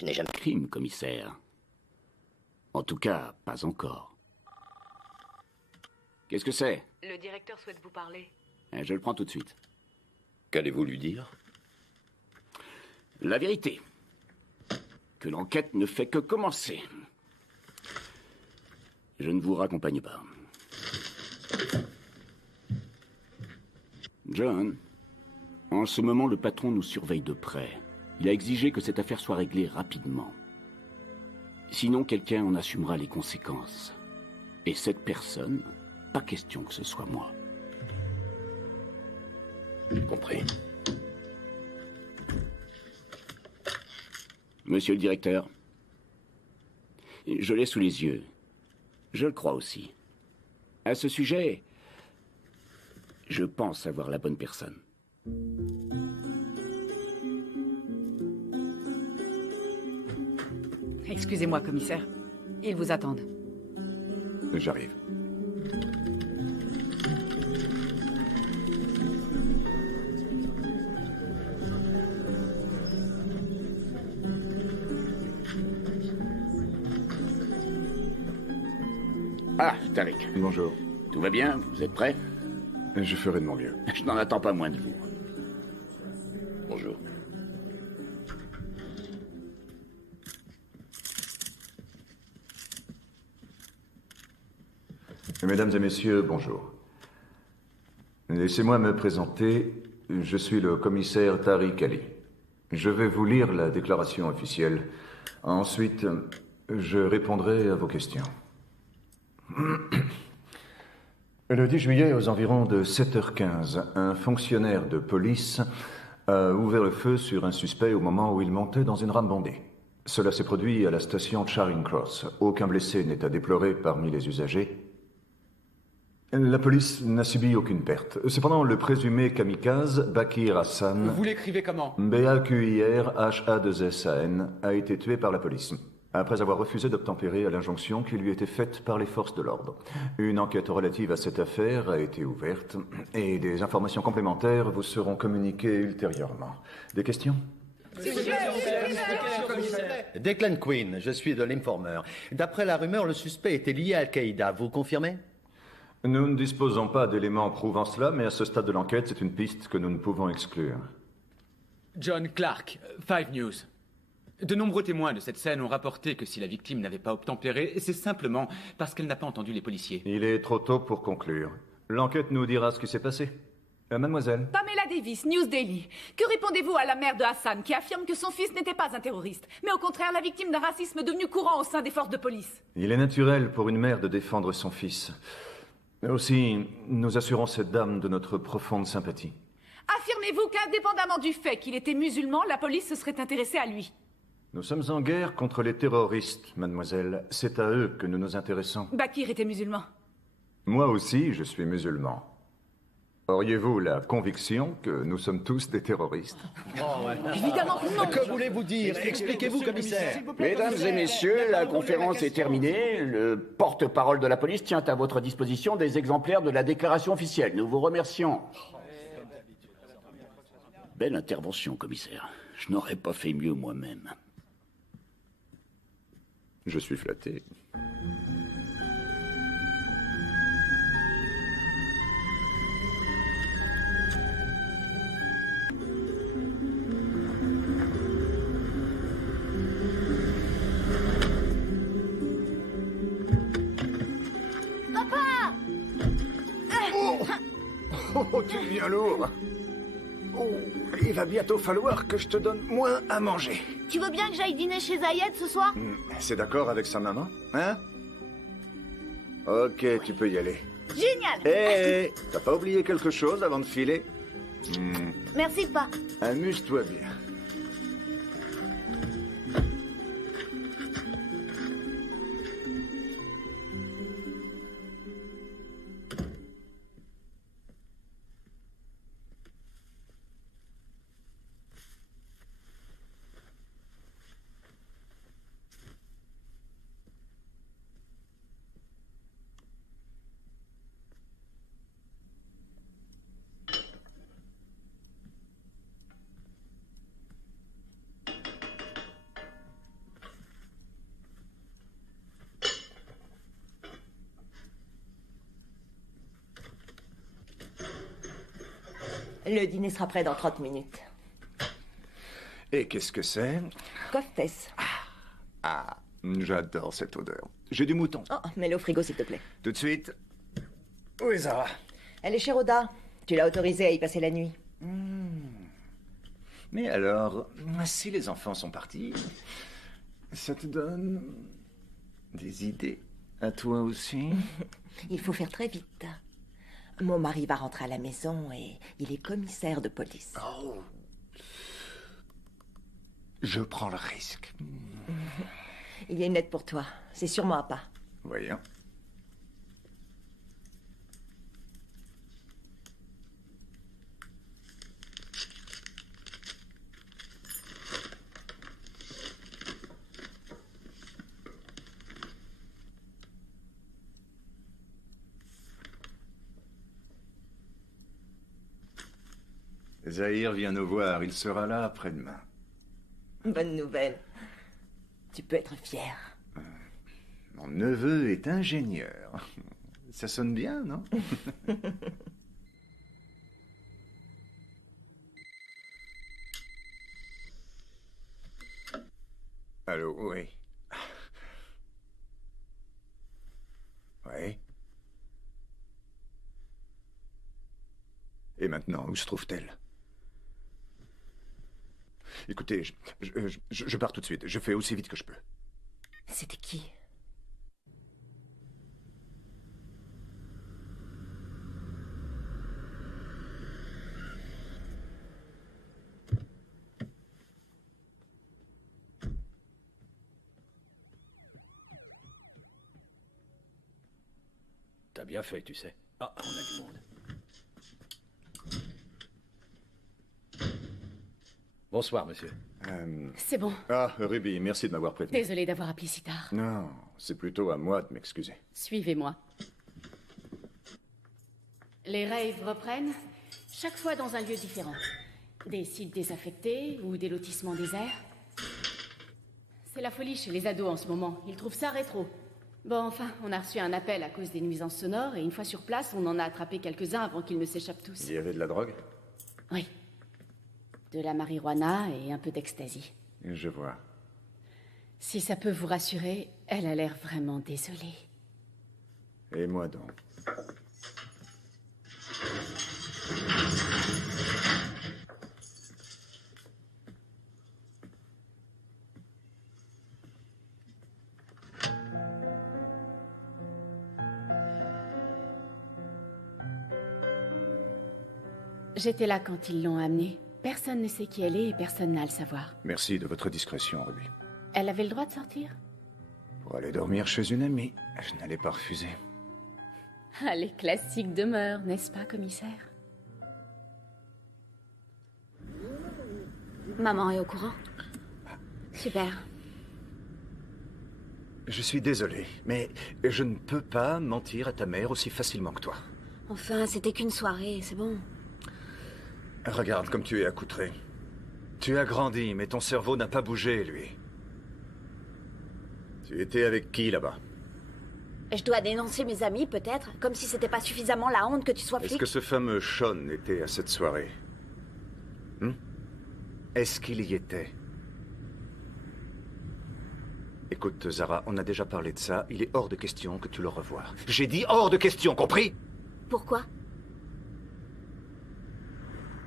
Je n'ai jamais... Crime, commissaire. En tout cas, pas encore. Qu'est-ce que c'est? Le directeur souhaite vous parler. Je le prends tout de suite. Qu'allez-vous lui dire? La vérité. Que l'enquête ne fait que commencer. Je ne vous raccompagne pas. John, en ce moment, le patron nous surveille de près. Il a exigé que cette affaire soit réglée rapidement. Sinon, quelqu'un en assumera les conséquences. Et cette personne, pas question que ce soit moi. J'ai compris. Monsieur le directeur, je l'ai sous les yeux. Je le crois aussi. À ce sujet, je pense avoir la bonne personne. Excusez-moi, commissaire. Ils vous attendent. J'arrive. Ah, Tariq. Bonjour. Tout va bien? Vous êtes prêts? Je ferai de mon mieux. Je n'en attends pas moins de vous. Bonjour. Mesdames et messieurs, bonjour. Laissez-moi me présenter. Je suis le commissaire Tariq Ali. Je vais vous lire la déclaration officielle. Ensuite, je répondrai à vos questions. Le 10 juillet, aux environs de 7h15, un fonctionnaire de police a ouvert le feu sur un suspect au moment où il montait dans une rame bondée. Cela s'est produit à la station Charing Cross. Aucun blessé n'est à déplorer parmi les usagers. La police n'a subi aucune perte. Cependant, le présumé kamikaze, Bakir Hassan... Vous l'écrivez comment? B-A-Q-I-R-H-A-2-S-A-N, a été tué par la police, après avoir refusé d'obtempérer à l'injonction qui lui était faite par les forces de l'ordre. Une enquête relative à cette affaire a été ouverte, et des informations complémentaires vous seront communiquées ultérieurement. Des questions? Declan Quinn, je suis de l'Informer. D'après la rumeur, le suspect était lié à Al-Qaïda. Vous confirmez? Nous ne disposons pas d'éléments prouvant cela, mais à ce stade de l'enquête, c'est une piste que nous ne pouvons exclure. John Clark, 5 News. De nombreux témoins de cette scène ont rapporté que si la victime n'avait pas obtempéré, c'est simplement parce qu'elle n'a pas entendu les policiers. Il est trop tôt pour conclure. L'enquête nous dira ce qui s'est passé. Mademoiselle? Pamela Davis, News Daily. Que répondez-vous à la mère de Hassan qui affirme que son fils n'était pas un terroriste, mais au contraire la victime d'un racisme devenu courant au sein des forces de police? Il est naturel pour une mère de défendre son fils. Aussi, nous assurons cette dame de notre profonde sympathie. Affirmez-vous qu'indépendamment du fait qu'il était musulman, la police se serait intéressée à lui? Nous sommes en guerre contre les terroristes, mademoiselle. C'est à eux que nous nous intéressons. Bakir était musulman. Moi aussi, je suis musulman. Auriez-vous la conviction que nous sommes tous des terroristes? Évidemment que non. Que voulez-vous dire? Expliquez-vous, commissaire. Mesdames et messieurs, la conférence est terminée. Le porte-parole de la police tient à votre disposition des exemplaires de la déclaration officielle. Nous vous remercions. Belle intervention, commissaire. Je n'aurais pas fait mieux moi-même. Je suis flatté. Oh, tu deviens lourd. Oh, il va bientôt falloir que je te donne moins à manger. Tu veux bien que j'aille dîner chez Zayed ce soir? C'est d'accord avec sa maman, hein? Ok, tu peux y aller. Génial. Hé, t'as pas oublié quelque chose avant de filer? Merci, pas. Amuse-toi bien. Le dîner sera prêt dans 30 minutes. Et qu'est-ce que c'est? Koftes. Ah, j'adore cette odeur. J'ai du mouton. Oh, mets-le au frigo, s'il te plaît. Tout de suite. Où est Zara? Elle est chez Rhoda. Tu l'as autorisée à y passer la nuit. Mais alors, si les enfants sont partis, ça te donne des idées à toi aussi? Il faut faire très vite. Mon mari va rentrer à la maison et il est commissaire de police. Oh. Je prends le risque. Il y a une lettre pour toi. C'est sûrement à pas. Voyons. Zahir vient nous voir. Il sera là après-demain. Bonne nouvelle. Tu peux être fier. Mon neveu est ingénieur. Ça sonne bien, non? Allô, oui. Oui. Et maintenant, où se trouve-t-elle? Écoutez, je pars tout de suite. Je fais aussi vite que je peux. C'était qui? T'as bien fait, tu sais. Ah, on a du monde. Bonsoir, monsieur. C'est bon. Ah, Ruby, merci de m'avoir prévenu. Désolée d'avoir appelé si tard. Non, c'est plutôt à moi de m'excuser. Suivez-moi. Les raves reprennent, chaque fois dans un lieu différent. Des sites désaffectés ou des lotissements déserts. C'est la folie chez les ados en ce moment. Ils trouvent ça rétro. Bon, enfin, on a reçu un appel à cause des nuisances sonores et une fois sur place, on en a attrapé quelques-uns avant qu'ils ne s'échappent tous. Il y avait de la drogue? Oui. De la marijuana et un peu d'ecstasy. Je vois. Si ça peut vous rassurer, elle a l'air vraiment désolée. Et moi donc? J'étais là quand ils l'ont amenée. Personne ne sait qui elle est et personne n'a à le savoir. Merci de votre discrétion, Ruby. Elle avait le droit de sortir? Pour aller dormir chez une amie, je n'allais pas refuser. Ah, les classiques demeurent, n'est-ce pas, commissaire? Maman est au courant? Super. Je suis désolé, mais je ne peux pas mentir à ta mère aussi facilement que toi. Enfin, c'était qu'une soirée, c'est bon. Regarde comme tu es accoutré. Tu as grandi, mais ton cerveau n'a pas bougé, lui. Tu étais avec qui, là-bas? Je dois dénoncer mes amis, peut-être? Comme si c'était pas suffisamment la honte que tu sois Est-ce flic? que ce fameux Sean était à cette soirée? Est-ce qu'il y était? Écoute, Zara, on a déjà parlé de ça. Il est hors de question que tu le revoies. J'ai dit hors de question, compris? Pourquoi?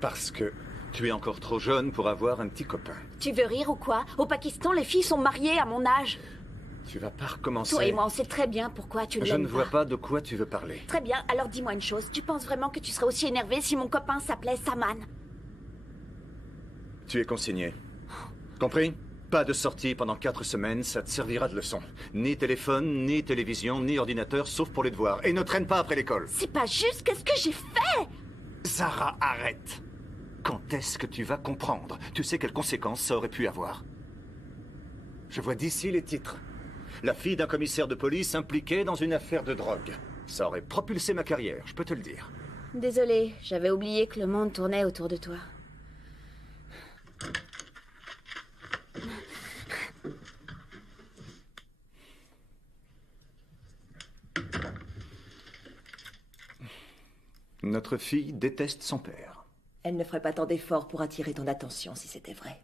Parce que tu es encore trop jeune pour avoir un petit copain. Tu veux rire ou quoi? Au Pakistan, les filles sont mariées à mon âge. Tu vas pas recommencer. Toi et moi, on sait très bien pourquoi tu l'aimes Je ne vois pas. pas de quoi tu veux parler. Très bien, alors dis-moi une chose. Tu penses vraiment que tu serais aussi énervé si mon copain s'appelait Saman? Tu es consigné. Compris? Pas de sortie pendant 4 semaines, ça te servira de leçon. Ni téléphone, ni télévision, ni ordinateur, sauf pour les devoirs. Et ne traîne pas après l'école. C'est pas juste, qu'est-ce que j'ai fait? Zara, arrête. Quand est-ce que tu vas comprendre? Tu sais quelles conséquences ça aurait pu avoir? Je vois d'ici les titres. La fille d'un commissaire de police impliquée dans une affaire de drogue. Ça aurait propulsé ma carrière, je peux te le dire. Désolée, j'avais oublié que le monde tournait autour de toi. Notre fille déteste son père. Elle ne ferait pas tant d'efforts pour attirer ton attention si c'était vrai.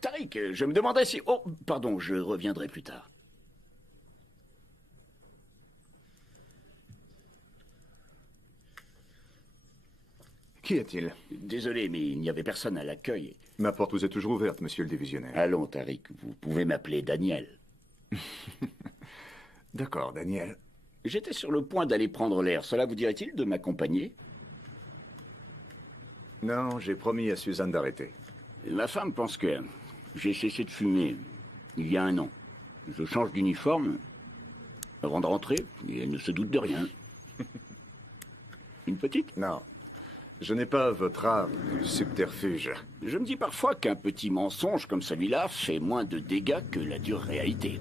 Tariq, je me demandais si... Oh, pardon, je reviendrai plus tard. Qu'y a-t-il? Désolé, mais il n'y avait personne à l'accueil. Ma porte vous est toujours ouverte, monsieur le divisionnaire. Allons, Tariq, vous pouvez m'appeler Daniel. D'accord, Daniel. J'étais sur le point d'aller prendre l'air. Cela vous dirait-il de m'accompagner? Non, j'ai promis à Suzanne d'arrêter. Ma femme pense que j'ai cessé de fumer il y a 1 an. Je change d'uniforme avant de rentrer et elle ne se doute de rien. Une petite? Non. Je n'ai pas votre art du subterfuge. Je me dis parfois qu'un petit mensonge comme celui-là fait moins de dégâts que la dure réalité.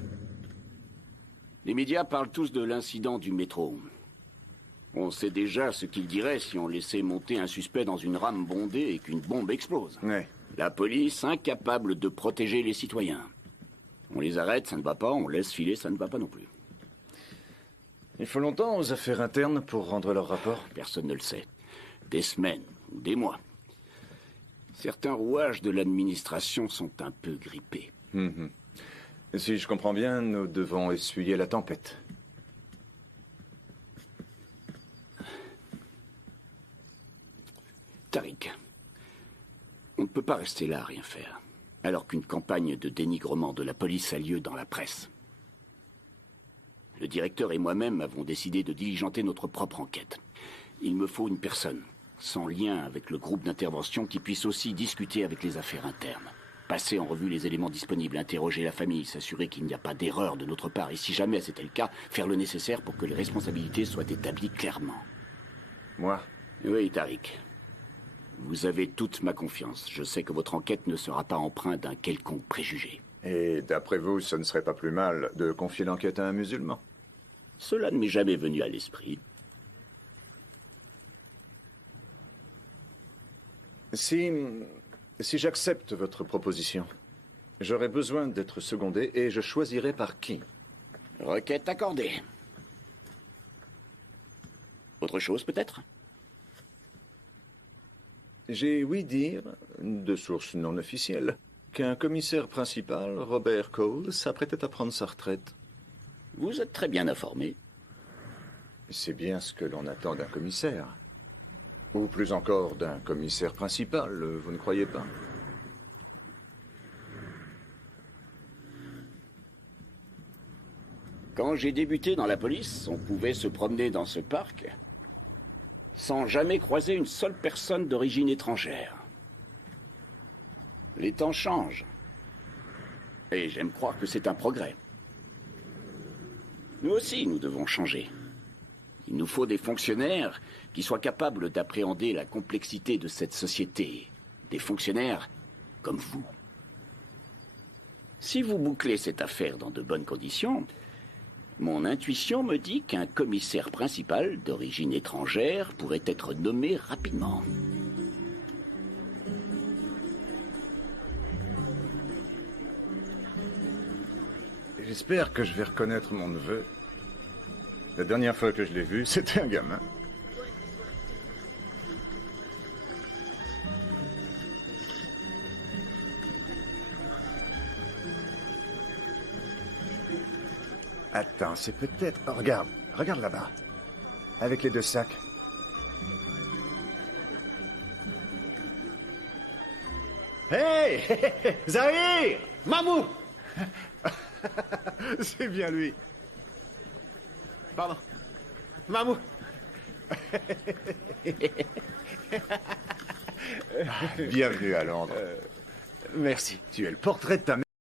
Les médias parlent tous de l'incident du métro. On sait déjà ce qu'ils diraient si on laissait monter un suspect dans une rame bondée et qu'une bombe explose. Ouais. La police incapable de protéger les citoyens. On les arrête, ça ne va pas, on laisse filer, ça ne va pas non plus. Il faut longtemps aux affaires internes pour rendre leur rapport? Personne ne le sait. Des semaines ou des mois. Certains rouages de l'administration sont un peu grippés. Si je comprends bien, nous devons essuyer la tempête. Tariq, on ne peut pas rester là à rien faire, alors qu'une campagne de dénigrement de la police a lieu dans la presse. Le directeur et moi-même avons décidé de diligenter notre propre enquête. Il me faut une personne, sans lien avec le groupe d'intervention, qui puisse aussi discuter avec les affaires internes. Passer en revue les éléments disponibles, interroger la famille, s'assurer qu'il n'y a pas d'erreur de notre part, et si jamais c'était le cas, faire le nécessaire pour que les responsabilités soient établies clairement. Moi? Oui, Tariq. Vous avez toute ma confiance. Je sais que votre enquête ne sera pas empreinte d'un quelconque préjugé. Et d'après vous, ce ne serait pas plus mal de confier l'enquête à un musulman? Cela ne m'est jamais venu à l'esprit. Si j'accepte votre proposition, j'aurai besoin d'être secondé et je choisirai par qui? Requête accordée. Autre chose, peut-être? J'ai ouï dire, de sources non officielles, qu'un commissaire principal, Robert Cole, s'apprêtait à prendre sa retraite. Vous êtes très bien informé. C'est bien ce que l'on attend d'un commissaire. Ou plus encore d'un commissaire principal, vous ne croyez pas? Quand j'ai débuté dans la police, on pouvait se promener dans ce parc sans jamais croiser une seule personne d'origine étrangère. Les temps changent. Et j'aime croire que c'est un progrès. Nous aussi, nous devons changer. Il nous faut des fonctionnaires qui soient capables d'appréhender la complexité de cette société. Des fonctionnaires comme vous. Si vous bouclez cette affaire dans de bonnes conditions, mon intuition me dit qu'un commissaire principal d'origine étrangère pourrait être nommé rapidement. J'espère que je vais reconnaître mon neveu. La dernière fois que je l'ai vu, c'était un gamin. Attends, c'est peut-être... Oh, regarde là-bas. Avec les 2 sacs. Hey Zahir Mamou! C'est bien lui. Pardon. Mamou! Bienvenue à Londres. Merci. Tu es le portrait de ta mère.